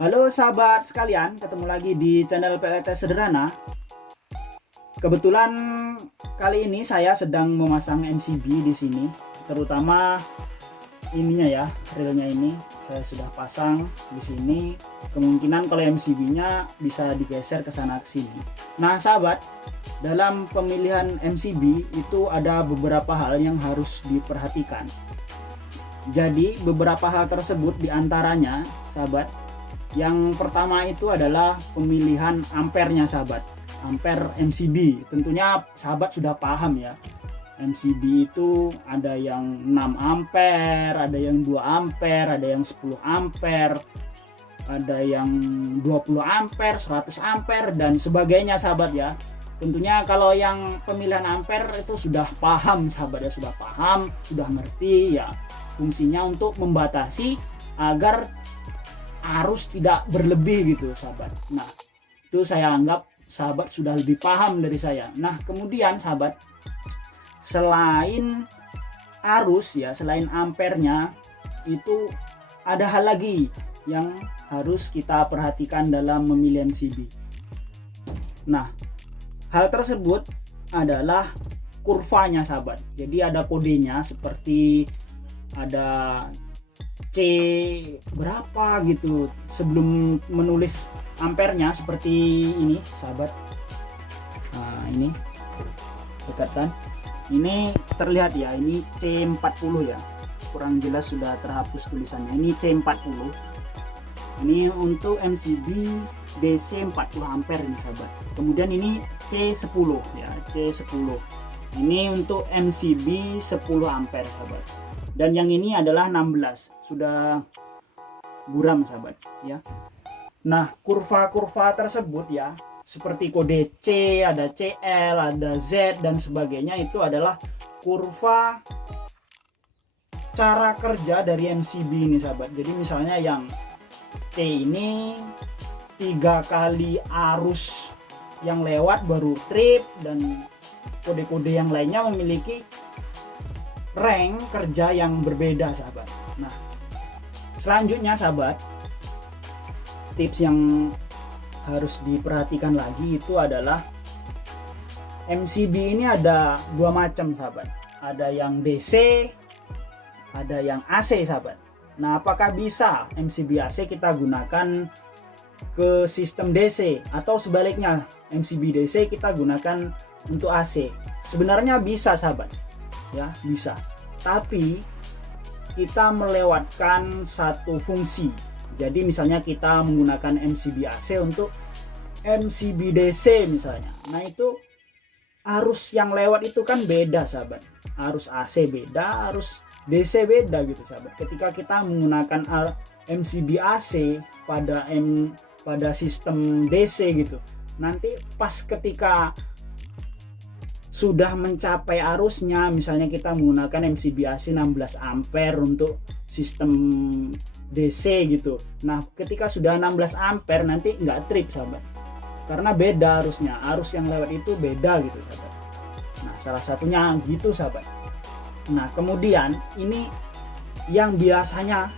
Halo sahabat sekalian, ketemu lagi di channel PLT Sederhana. Kebetulan kali ini saya sedang memasang MCB di sini, terutama ininya ya, relnya ini saya sudah pasang di sini. Kemungkinan kalau MCB-nya bisa digeser ke sana ke sini. Nah, sahabat, dalam pemilihan MCB itu ada beberapa hal yang harus diperhatikan. Jadi beberapa hal tersebut diantaranya, sahabat, yang pertama itu adalah pemilihan ampernya, sahabat. Ampere MCB, tentunya sahabat sudah paham ya. MCB itu ada yang 6 ampere, ada yang 2 ampere, ada yang 10 ampere, ada yang 20 ampere, 100 ampere dan sebagainya, sahabat ya. Tentunya kalau yang pemilihan ampere itu sudah paham, sahabat ya, sudah paham, sudah ngerti ya. Fungsinya untuk membatasi agar arus tidak berlebih gitu, sahabat. Nah, itu saya anggap sahabat sudah lebih paham dari saya. Nah, kemudian sahabat, selain arus ya, selain ampernya, itu ada hal lagi yang harus kita perhatikan dalam memilih MCB. Nah, hal tersebut adalah kurvanya, sahabat. Jadi ada kodenya, seperti ada C berapa gitu sebelum menulis ampernya, seperti ini, sahabat. Nah, ini dekatkan. Ini terlihat ya, ini C40 ya. Kurang jelas, sudah terhapus tulisannya. Ini C40. Ini untuk MCB DC 40 ampere ini, sahabat. Kemudian ini C10 ya, C10. Ini untuk MCB 10 ampere, sahabat. Dan yang ini adalah 16, sudah buram, sahabat ya. Nah, kurva-kurva tersebut ya, seperti kode C, ada CL, ada Z dan sebagainya, itu adalah kurva cara kerja dari MCB ini, sahabat. Jadi misalnya yang C ini 3 kali arus yang lewat baru trip, dan kode-kode yang lainnya memiliki rank kerja yang berbeda, sahabat. Nah, selanjutnya, sahabat, tips yang harus diperhatikan lagi itu adalah MCB ini ada dua macam, sahabat. Ada yang DC, ada yang AC, sahabat. Nah, apakah bisa MCB AC kita gunakan ke sistem DC, atau sebaliknya MCB DC kita gunakan untuk AC? Sebenarnya bisa, sahabat ya, bisa, tapi kita melewatkan satu fungsi. Jadi misalnya kita menggunakan MCB AC untuk MCB DC misalnya, nah itu arus yang lewat itu kan beda, sahabat. Arus AC beda, arus DC beda gitu, sahabat. Ketika kita menggunakan MCB AC pada sistem DC gitu, nanti pas ketika sudah mencapai arusnya, misalnya kita menggunakan MCB AC 16 ampere untuk sistem DC gitu. Nah, ketika sudah 16 ampere nanti nggak trip, sahabat, karena beda arusnya, arus yang lewat itu beda gitu, sahabat. Nah, salah satunya gitu, sahabat. Nah, kemudian ini yang biasanya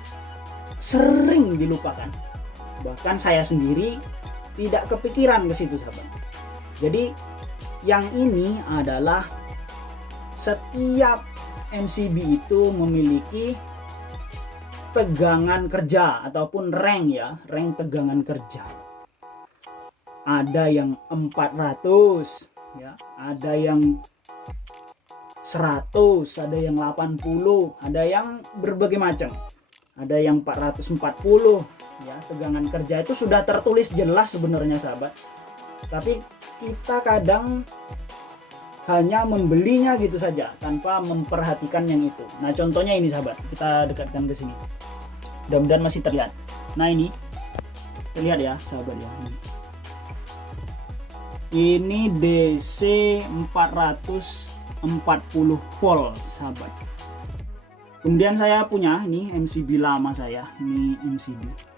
sering dilupakan, bahkan saya sendiri tidak kepikiran ke situ, sahabat. Jadi yang ini adalah setiap MCB itu memiliki tegangan kerja ataupun rank ya, rank tegangan kerja. Ada yang 400 ya, ada yang 100, ada yang 80, ada yang berbagai macam. Ada yang 440 ya, tegangan kerja itu sudah tertulis jelas sebenarnya, sahabat. Tapi kita kadang hanya membelinya gitu saja tanpa memperhatikan yang itu. Nah, contohnya ini, sahabat, kita dekatkan ke sini. Mudah-mudahan masih terlihat. Nah, ini terlihat ya, sahabat ya. Ini DC 440 volt, sahabat. Kemudian saya punya ini MCB lama saya, ini MCB.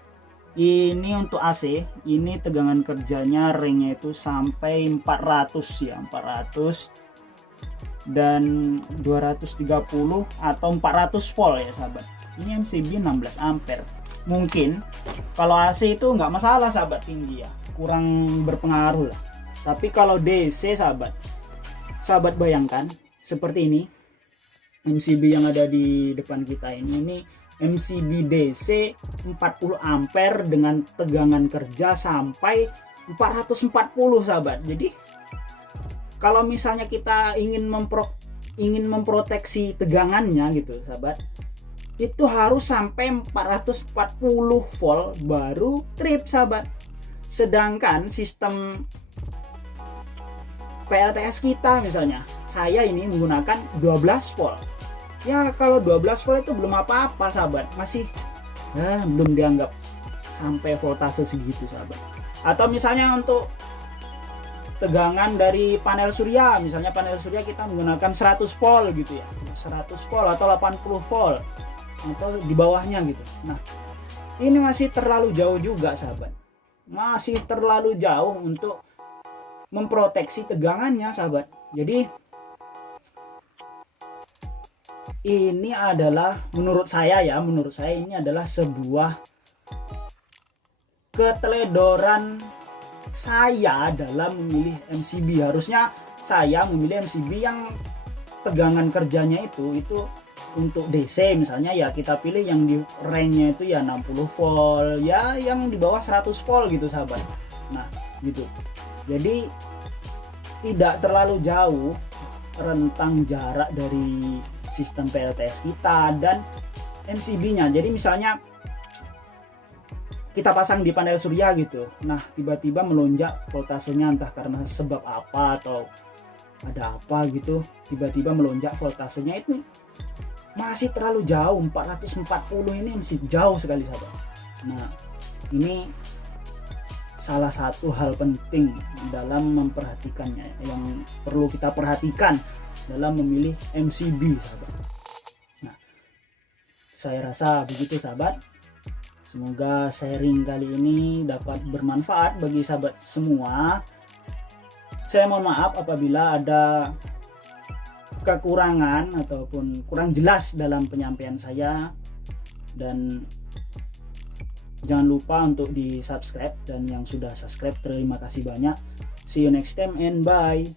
Ini untuk AC, ini tegangan kerjanya ringnya itu sampai 400 ya, 400 dan 230 atau 400 volt ya sahabat. Ini MCB 16 ampere. Mungkin kalau AC itu nggak masalah sahabat, tinggi ya, kurang berpengaruh lah. Tapi kalau DC sahabat bayangkan seperti ini MCB yang ada di depan kita ini MCB DC 40 ampere dengan tegangan kerja sampai 440 sahabat. Jadi kalau misalnya kita ingin memproteksi tegangannya gitu sahabat, itu harus sampai 440 volt baru trip sahabat. Sedangkan sistem PLTS kita misalnya, saya ini menggunakan 12 volt. Ya kalau 12 volt itu belum apa-apa sahabat, masih belum dianggap sampai voltase segitu sahabat. Atau misalnya untuk tegangan dari panel surya, misalnya panel surya kita menggunakan 100 volt gitu ya, 100 volt atau 80 volt atau di bawahnya gitu. Nah ini masih terlalu jauh juga sahabat, masih terlalu jauh untuk memproteksi tegangannya sahabat. Jadi ini adalah menurut saya ini adalah sebuah keteledoran saya dalam memilih MCB. Harusnya saya memilih MCB yang tegangan kerjanya itu untuk DC misalnya ya kita pilih yang di range-nya itu ya 60 volt ya, yang di bawah 100 volt gitu sahabat. Nah gitu, jadi tidak terlalu jauh rentang jarak dari sistem PLTS kita dan MCB-nya. Jadi misalnya kita pasang di panel surya gitu, nah tiba-tiba melonjak voltasenya entah karena sebab apa atau ada apa gitu, tiba-tiba melonjak voltasenya, itu masih terlalu jauh. 440 ini masih jauh sekali sahabat. Nah ini salah satu hal penting dalam memperhatikannya, yang perlu kita perhatikan dalam memilih MCB sahabat. Nah saya rasa begitu sahabat. Semoga sharing kali ini dapat bermanfaat bagi sahabat semua. Saya mohon maaf apabila ada kekurangan ataupun kurang jelas dalam penyampaian saya, dan jangan lupa untuk di subscribe, dan yang sudah subscribe terima kasih banyak. See you next time and bye.